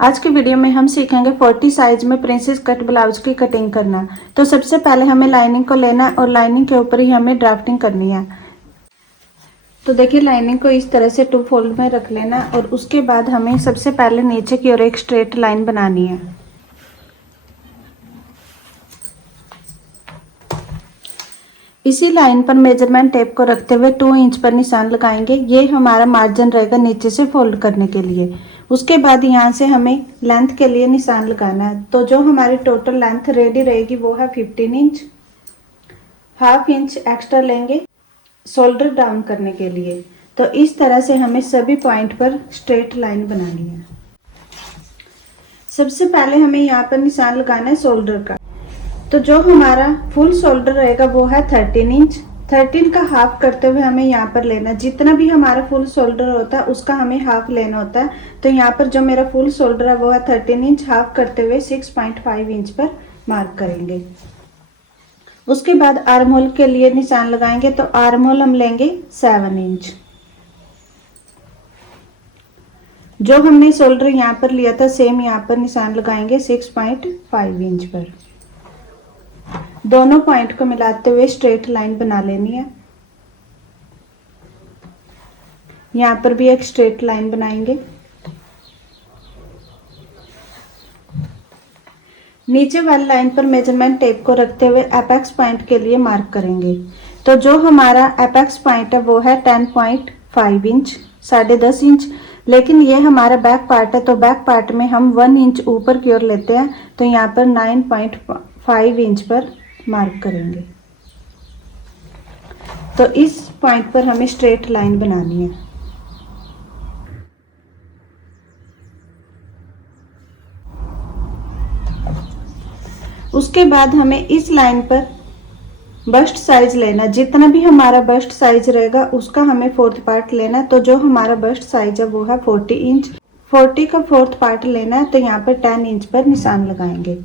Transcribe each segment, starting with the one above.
आज की वीडियो में हम सीखेंगे 40 साइज में प्रिंसेस कट ब्लाउज की कटिंग करना। तो सबसे पहले हमें लाइनिंग को लेना है और लाइनिंग के ऊपर ही हमें ड्राफ्टिंग करनी है। तो देखिए लाइनिंग को इस तरह से 2 फोल्ड में रख लेना और उसके बाद हमें सबसे पहले नीचे की ओर एक स्ट्रेट लाइन बनानी है। इसी लाइन पर मेजरमेंट टेप को रखते हुए 2 इंच पर निशान लगाएंगे। ये हमारा मार्जिन रहेगा नीचे से फोल्ड करने के लिए। उसके बाद यहाँ से हमें लेंथ के लिए निशान लगाना है। तो जो हमारी टोटल लेंथ रेडी रहेगी वो है 15 इंच। हाफ इंच एक्स्ट्रा लेंगे शोल्डर डाउन करने के लिए। तो इस तरह से हमें सभी पॉइंट पर स्ट्रेट लाइन बनानी है। सबसे पहले हमें यहाँ पर निशान लगाना है शोल्डर का। तो जो हमारा फुल शोल्डर रहेगा वो है 13 इंच। 13 का हाफ करते हुए हमें यहाँ पर लेना, जितना भी हमारा फुल शोल्डर होता है उसका हमें हाफ लेना होता है। तो यहाँ पर जो मेरा फुल शोल्डर है वो है 13 इंच। हाफ करते हुए 6.5 इंच पर मार्क करेंगे। उसके बाद आर्म होल के लिए निशान लगाएंगे। तो आर्म होल हम लेंगे 7 इंच। जो हमने शोल्डर यहाँ पर लिया था सेम यहाँ पर निशान लगाएंगे 6.5 इंच पर। दोनों पॉइंट को मिलाते हुए स्ट्रेट लाइन बना लेनी है। यहाँ पर भी एक स्ट्रेट लाइन बनाएंगे। नीचे वाली लाइन पर मेजरमेंट टेप को रखते हुए एपेक्स पॉइंट के लिए मार्क करेंगे। तो जो हमारा एपेक्स पॉइंट है वो है 10.5 इंच, 10.5 इंच। लेकिन ये हमारा बैक पार्ट है तो बैक पार्ट में हम 1 इंच ऊपर की ओर लेते हैं। तो यहाँ पर 9.5 इंच पर मार्क करेंगे। तो इस पॉइंट पर हमें स्ट्रेट लाइन बनानी है। उसके बाद हमें इस लाइन पर बस्ट साइज लेना। जितना भी हमारा बस्ट साइज रहेगा उसका हमें 4th पार्ट लेना। तो जो हमारा बस्ट साइज है वो है 40 इंच। 40 का 4th पार्ट लेना है। तो यहाँ पर 10 इंच पर निशान लगाएंगे।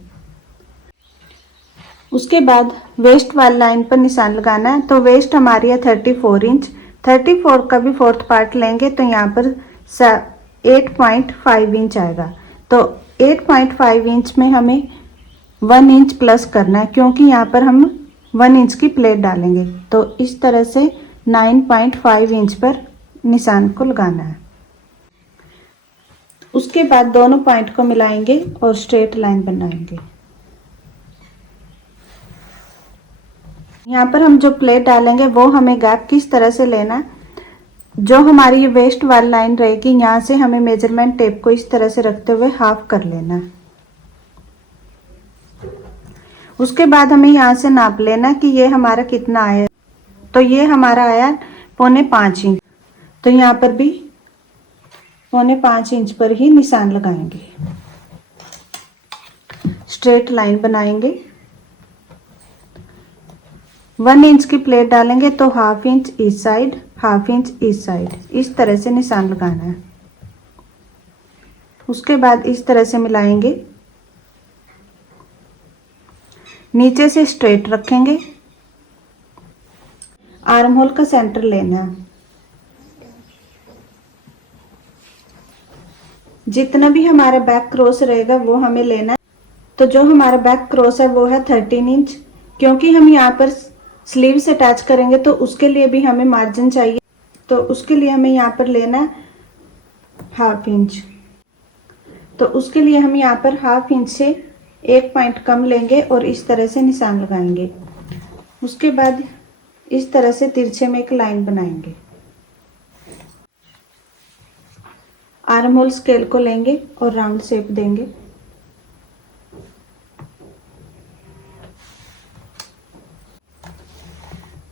उसके बाद वेस्ट वाली लाइन पर निशान लगाना है। तो वेस्ट हमारी है 34 इंच। 34 का भी 4th पार्ट लेंगे तो यहाँ पर 8.5 इंच आएगा। तो 8.5 इंच में हमें 1 इंच प्लस करना है, क्योंकि यहाँ पर हम 1 इंच की प्लेट डालेंगे। तो इस तरह से 9.5 इंच पर निशान को लगाना है। उसके बाद दोनों पॉइंट को मिलाएंगे और स्ट्रेट लाइन बनाएंगे। यहाँ पर हम जो प्लेट डालेंगे वो हमें गैप किस तरह से लेना है। जो हमारी ये वेस्ट वाली लाइन रहेगी यहाँ से हमें मेजरमेंट टेप को इस तरह से रखते हुए हाफ कर लेना है। उसके बाद हमें यहाँ से नाप लेना कि ये हमारा कितना आया। तो ये हमारा आया 4.25 इंच। तो यहाँ पर भी 4.25 इंच पर ही निशान लगाएंगे। स्ट्रेट लाइन बनाएंगे। 1 इंच की प्लेट डालेंगे तो हाफ इंच इस साइड, हाफ इंच इस साइड, इस तरह से निशान लगाना है। उसके बाद इस तरह से मिलाएंगे। नीचे से स्ट्रेट रखेंगे। आर्म होल का सेंटर लेना है। जितना भी हमारा बैक क्रॉस रहेगा वो हमें लेना है। तो जो हमारा बैक क्रॉस है वो है 13 इंच। क्योंकि हम यहाँ पर स्लीव्स अटैच करेंगे तो उसके लिए भी हमें मार्जिन चाहिए। तो उसके लिए हमें यहाँ पर लेना है हाफ इंच। तो उसके लिए हम यहाँ पर हाफ इंच से 1 पॉइंट कम लेंगे और इस तरह से निशान लगाएंगे। उसके बाद इस तरह से तिरछे में एक लाइन बनाएंगे। आर्म होल स्केल को लेंगे और राउंड शेप देंगे।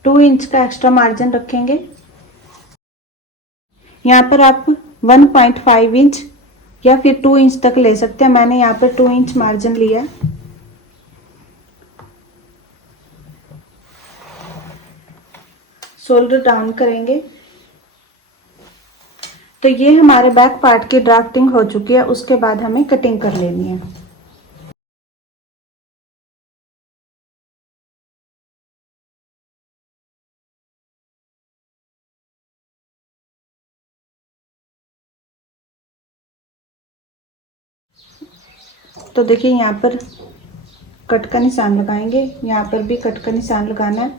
टू इंच का एक्स्ट्रा मार्जिन रखेंगे। यहाँ पर आप 1.5 इंच या फिर 2 इंच तक ले सकते हैं। मैंने यहाँ पर 2 इंच मार्जिन लिया। शोल्डर डाउन करेंगे। तो ये हमारे बैक पार्ट की ड्राफ्टिंग हो चुकी है। उसके बाद हमें कटिंग कर लेनी है। तो देखिए यहाँ पर कट का निशान लगाएंगे, यहाँ पर भी कट का निशान लगाना है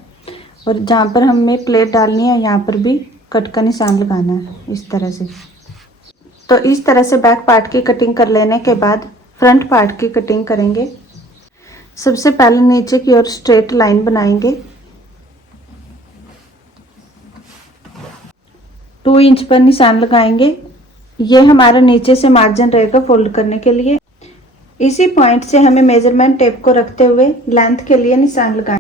और जहाँ पर हमें प्लेट डालनी है यहाँ पर भी कट का निशान लगाना है इस तरह से। तो इस तरह से बैक पार्ट की कटिंग कर लेने के बाद फ्रंट पार्ट की कटिंग करेंगे। सबसे पहले नीचे की ओर स्ट्रेट लाइन बनाएंगे। 2 इंच पर निशान लगाएंगे। ये हमारा नीचे से मार्जिन रहेगा फोल्ड करने के लिए। इसी पॉइंट से हमें मेजरमेंट टेप को रखते हुए लेंथ के लिए निशान लगाएं।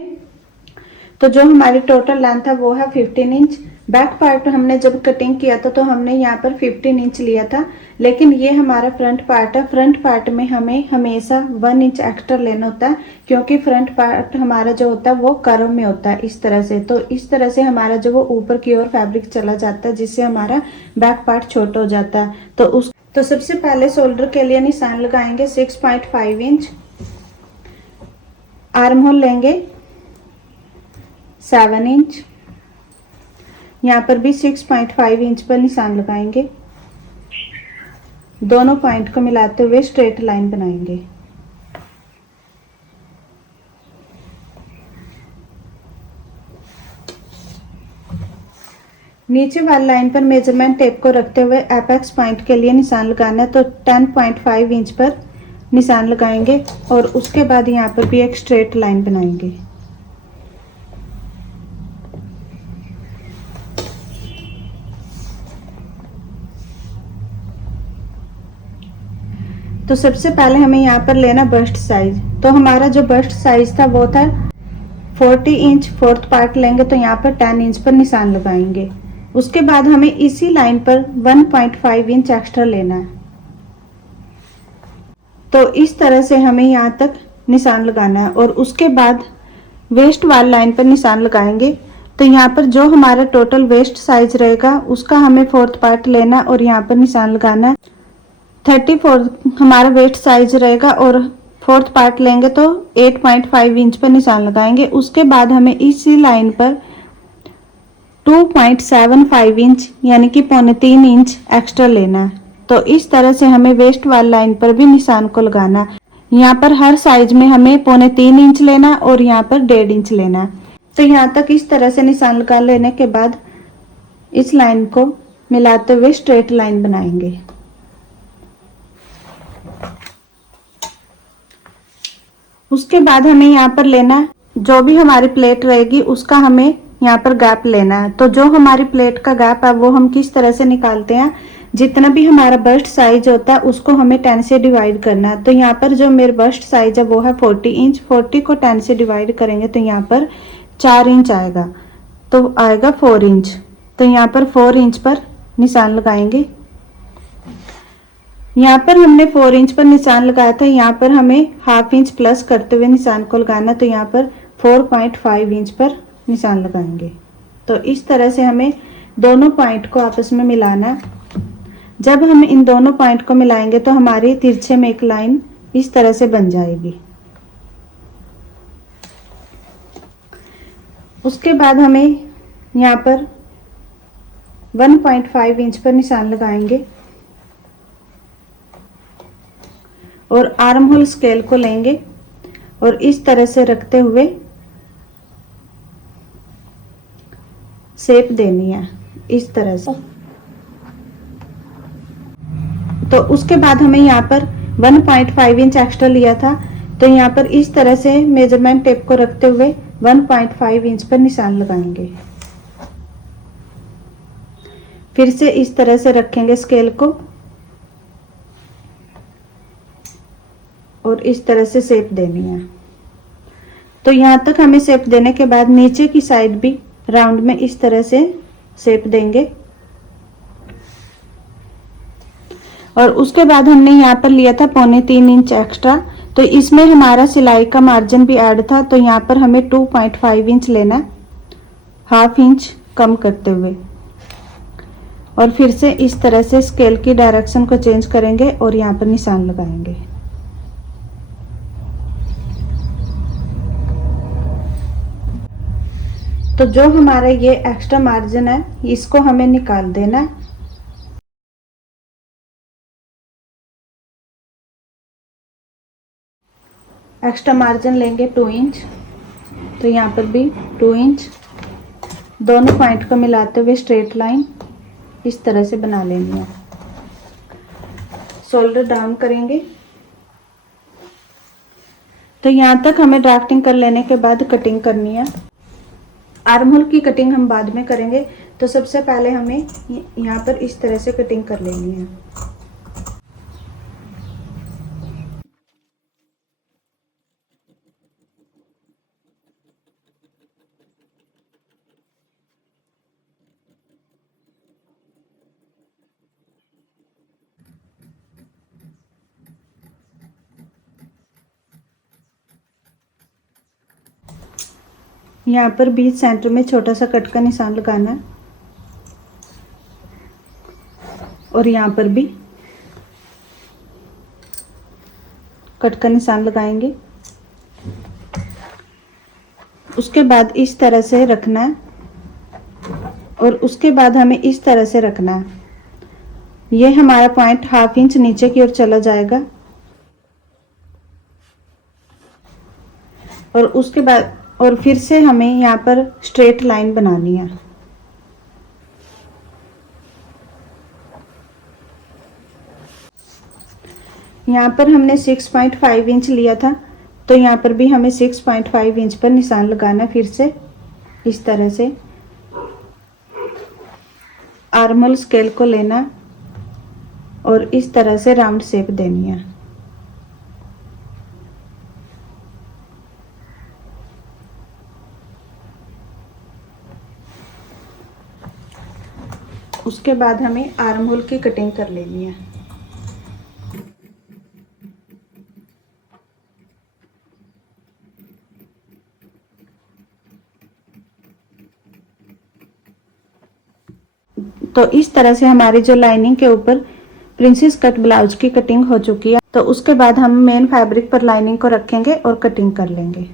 तो जो हमारी टोटल लेंथ है वो है 15 इंच। बैक पार्ट हमने जब कटिंग किया था तो हमने यहाँ पर 15 इंच लिया था, लेकिन ये हमारा फ्रंट पार्ट है। फ्रंट पार्ट में हमें हमेशा 1 इंच एक्स्ट्रा लेना होता है, क्योंकि फ्रंट पार्ट हमारा जो होता है वो कर्व में होता है इस तरह से। तो इस तरह से हमारा जो वो ऊपर की ओर फैब्रिक चला जाता है, जिससे हमारा बैक पार्ट छोटा हो जाता है। तो सबसे पहले शोल्डर के लिए निशान लगाएंगे 6.5 इंच। आर्म होल लेंगे 7 इंच। यहाँ पर भी 6.5 इंच पर निशान लगाएंगे। दोनों पॉइंट को मिलाते हुए स्ट्रेट लाइन बनाएंगे। नीचे वाली लाइन पर मेजरमेंट टेप को रखते हुए एपेक्स पॉइंट के लिए निशान लगाना है। तो 10.5 इंच पर निशान लगाएंगे और उसके बाद यहाँ पर भी एक स्ट्रेट लाइन बनाएंगे। तो सबसे पहले हमें यहाँ पर लेना बस्ट साइज। तो हमारा जो बस्ट साइज था वो था 40 इंच। फोर्थ पार्ट लेंगे तो यहाँ पर 10 इंच पर निशान लगाएंगे। उसके बाद हमें इसी लाइन पर 1.5 इंच एक्स्ट्रा लेना है। तो इस तरह से हमें यहाँ तक निशान लगाना है और उसके बाद वेस्ट वाली लाइन पर निशान लगाएंगे। तो यहाँ पर जो हमारा टोटल वेस्ट साइज रहेगा उसका हमें फोर्थ पार्ट लेना और यहाँ पर निशान लगाना है। 34 हमारा वेस्ट साइज रहेगा और फोर्थ पार्ट लेंगे तो 8.5 इंच पर निशान लगाएंगे। उसके बाद हमें इसी लाइन पर 2.75 इंच यानी कि 3.25 इंच एक्स्ट्रा लेना है। तो इस तरह से हमें वेस्ट वाली लाइन पर भी निशान को लगाना। यहाँ पर हर साइज में हमें 3.25 इंच लेना और यहाँ पर 1.5 इंच लेना। तो यहाँ तक इस तरह से निशान लगा लेने के बाद इस लाइन को मिलाते हुए स्ट्रेट लाइन बनाएंगे। उसके बाद हमें यहाँ पर लेना, जो भी हमारी प्लेट रहेगी उसका हमें यहाँ पर गैप लेना है। तो जो हमारी प्लेट का गैप है वो हम किस तरह से निकालते हैं, जितना भी हमारा बस्ट साइज होता है उसको हमें 10 से डिवाइड करना है। तो यहाँ पर जो मेरा बस्ट साइज है वो है 40 इंच। 40 को 10 से डिवाइड करेंगे तो यहाँ पर 4 इंच आएगा, तो आएगा 4 इंच। तो यहाँ पर 4 इंच पर निशान लगाएंगे। यहाँ पर हमने 4 इंच पर निशान लगाया था, यहाँ पर हमें हाफ इंच प्लस करते हुए निशान को लगाना। तो यहाँ पर 4.5 इंच पर निशान लगाएंगे। तो इस तरह से हमें दोनों पॉइंट को आपस में मिलाना है। जब हम इन दोनों पॉइंट को मिलाएंगे तो हमारी तिरछे में एक लाइन इस तरह से बन जाएगी। उसके बाद हमें यहाँ पर 1.5 इंच पर निशान लगाएंगे और आर्म होल स्केल को लेंगे और इस तरह से रखते हुए शेप देनी है इस तरह से। तो उसके बाद हमें यहाँ पर 1.5 इंच एक्स्ट्रा लिया था, तो यहाँ पर इस तरह से मेजरमेंट टेप को रखते हुए 1.5 इंच पर निशान लगाएंगे। फिर से इस तरह से रखेंगे स्केल को और इस तरह से शेप देनी है। तो यहाँ तक हमें शेप देने के बाद नीचे की साइड भी राउंड में इस तरह से शेप देंगे। और उसके बाद हमने यहाँ पर लिया था 3.25 इंच एक्स्ट्रा, तो इसमें हमारा सिलाई का मार्जिन भी ऐड था। तो यहाँ पर हमें 2.5 इंच लेना, हाफ इंच कम करते हुए, और फिर से इस तरह से स्केल की डायरेक्शन को चेंज करेंगे और यहाँ पर निशान लगाएंगे। तो जो हमारा ये एक्स्ट्रा मार्जिन है इसको हमें निकाल देना है। एक्स्ट्रा मार्जिन लेंगे 2 इंच, तो यहाँ पर भी 2 इंच। दोनों पॉइंट को मिलाते हुए स्ट्रेट लाइन इस तरह से बना लेनी है। शोल्डर डाउन करेंगे। तो यहाँ तक हमें ड्राफ्टिंग कर लेने के बाद कटिंग करनी है। आर्म होल की कटिंग हम बाद में करेंगे, तो सबसे पहले हमें यहाँ पर इस तरह से कटिंग कर लेनी है। यहाँ पर बीच सेंटर में छोटा सा कट का निशान लगाना है और यहाँ पर भी कट का निशान लगाएंगे। उसके बाद इस तरह से रखना है और उसके बाद हमें इस तरह से रखना है। ये हमारा पॉइंट 1/2 इंच नीचे की ओर चला जाएगा और उसके बाद और फिर से हमें यहाँ पर स्ट्रेट लाइन बनानी है। यहाँ पर हमने 6.5 इंच लिया था, तो यहाँ पर भी हमें 6.5 इंच पर निशान लगाना। फिर से इस तरह से आर्म होल स्केल को लेना और इस तरह से राउंड शेप देनी है। उसके बाद हमें आर्म होल की कटिंग कर लेनी है। तो इस तरह से हमारी जो लाइनिंग के ऊपर प्रिंसेस कट ब्लाउज की कटिंग हो चुकी है। तो उसके बाद हम मेन फैब्रिक पर लाइनिंग को रखेंगे और कटिंग कर लेंगे।